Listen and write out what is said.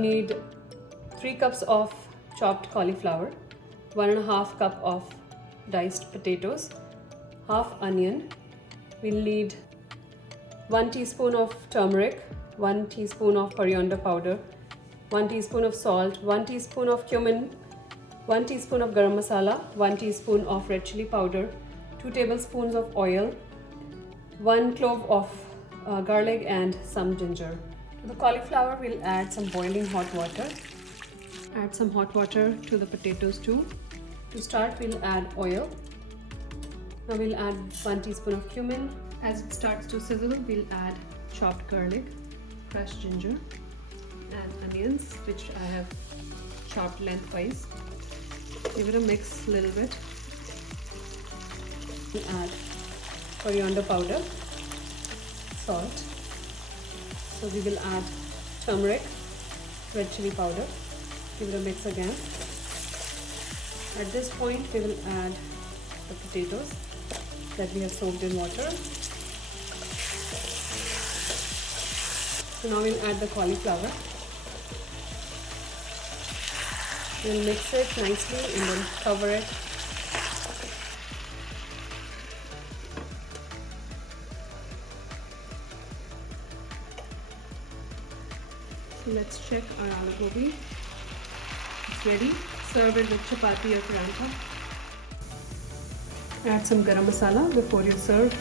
need 3 cups of chopped cauliflower, 1.5 cup of diced potatoes, half onion. We'll need 1 teaspoon of turmeric, 1 teaspoon of coriander powder, 1 teaspoon of salt, 1 teaspoon of cumin, 1 teaspoon of garam masala, 1 teaspoon of red chili powder, 2 tablespoons of oil, 1 clove of garlic and some ginger. To the cauliflower, we'll add some boiling hot water. Add some hot water to the potatoes too. To start, we'll add oil. Now we'll add 1 teaspoon of cumin. As it starts to sizzle, we'll add chopped garlic, crushed ginger, and onions, which I have chopped lengthwise. Give it a mix a little bit. We'll add coriander powder, salt. So we will add turmeric, red chili powder. Give it a mix again. At this point, we will add the potatoes that we have soaked in water. So now we'll add the cauliflower. We'll mix it nicely and then cover it. So let's check our aloo gobi. It's ready. Serve it with chapati or paratha. Add some garam masala before you serve.